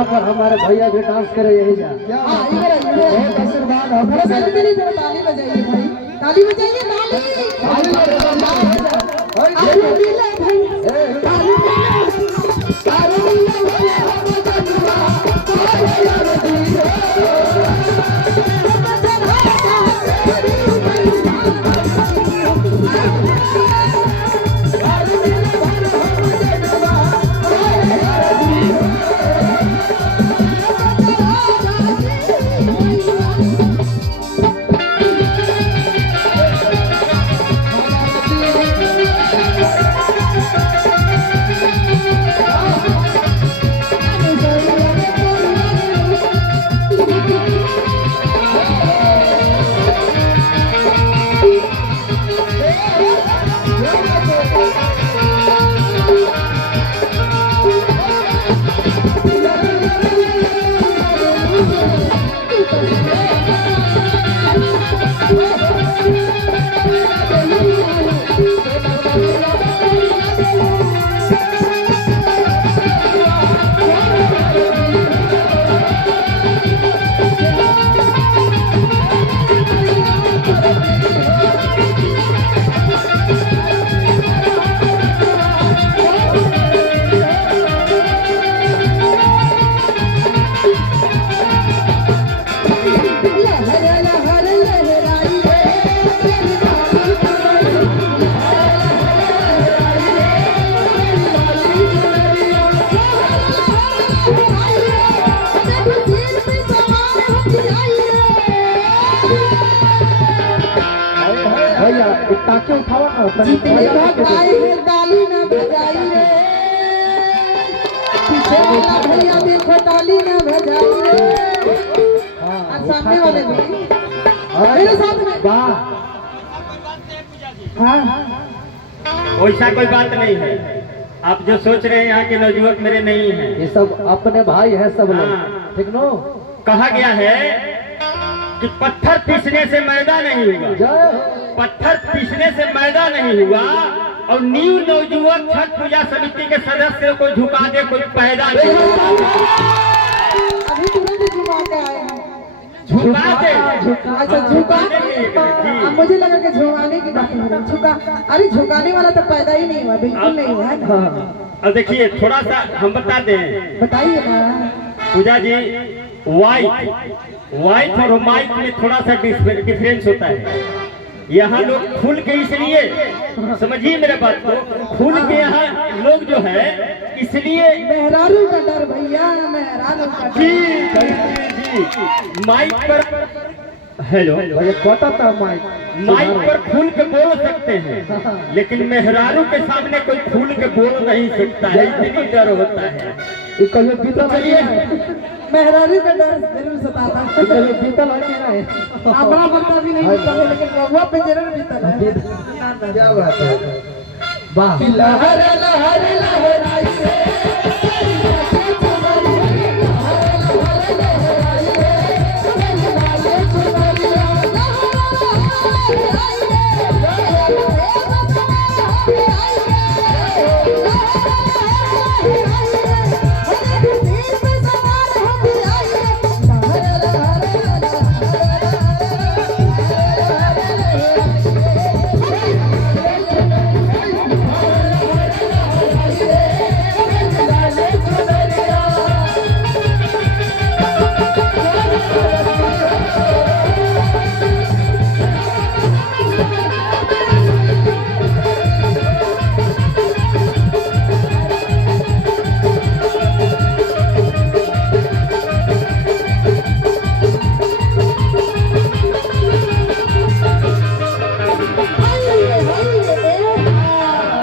गाना पर हमारे भैया भी डांस करे यही जा। हाँ इधर बहुत आशीर्वाद है। थोड़ा सा के लिए थोड़ा ताली बजाइए भाई, ताली बजाइए, ताली भैया टाके उठाओ ना। जितने भगाए हैं ताली ना बजाइए, पीछे वाला भैया देखो ताली ना बजाइए। और सामने वाले भी मेरे साथ में। वाह, हाँ वैसा कोई बात नहीं है। आप जो सोच रहे हैं यहाँ के नौजुवक मेरे नहीं हैं। ये सब अपने भाई है सब लोग, हाँ। ठीक नो। कहा गया है कि पत्थर पीसने से मैदा नहीं हुआ, जय हो। पत्थर पीसने से मैदा नहीं हुआ। और न्यू नौजुवक छठ पूजा समिति के सदस्य को झुका दे कोई पैदा नहीं हुआ। अभी तुरंत झुका के आए हैं। झुका दे। अच्छा झुका, अब मुझे लगा कि झुकाने की बात है। झुका, अरे झुकाने वाला तो पैदा ही नहीं हुआ, बिल्कुल नहीं हुआ है ना। अब देखिए थोड़ा सा हम बता दें, बताइए ना पूजा जी, वाइट और माइक में थोड़ा सा डिफरेंस होता है। यहाँ लोग खुल के इसलिए, समझिए मेरे बात को, खुल के यहाँ लोग जो है इसलिए मेहरारू का डर भैया, मेहरारू का जी डर। जी माइक पर, हेलो भैया पता था माइक पर खुल के बोल सकते हैं, लेकिन मेहरारू के सामने कोई खुल के बोल नहीं सकता है, इतनी डर होता है। ये कहियो बीतल चलिए, मेहरारू का डर जरूर सताता है। कहियो बीतल है कि नहीं? अपना पता भी नहीं बीतल है, लेकिन रहुआ पे जरूर बीतल है। क्या बात है, वाह। लहर लहर लहराइए